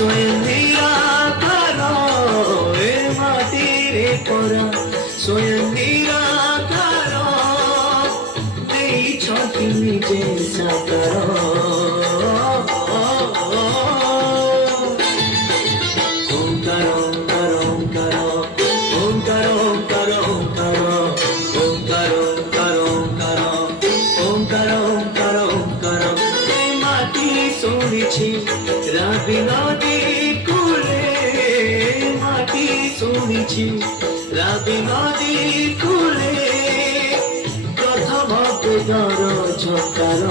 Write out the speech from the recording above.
स्वयं निराकार ए माटिरे परा स्वयं निराकार ଦେଇଛନ୍ତି ନିଜେ ସାକାର ओंकार ओंकार ओंकार ओंकार ओंकार ओंकार ओंकार ओंकार ओंकार ओंकार ओंकार ओंकार ए माटी শুনেছি রাবি নদী কূলে মাটি শুনেছি রাবি নদী কূলে প্রথম বেদর ঝঙ্কার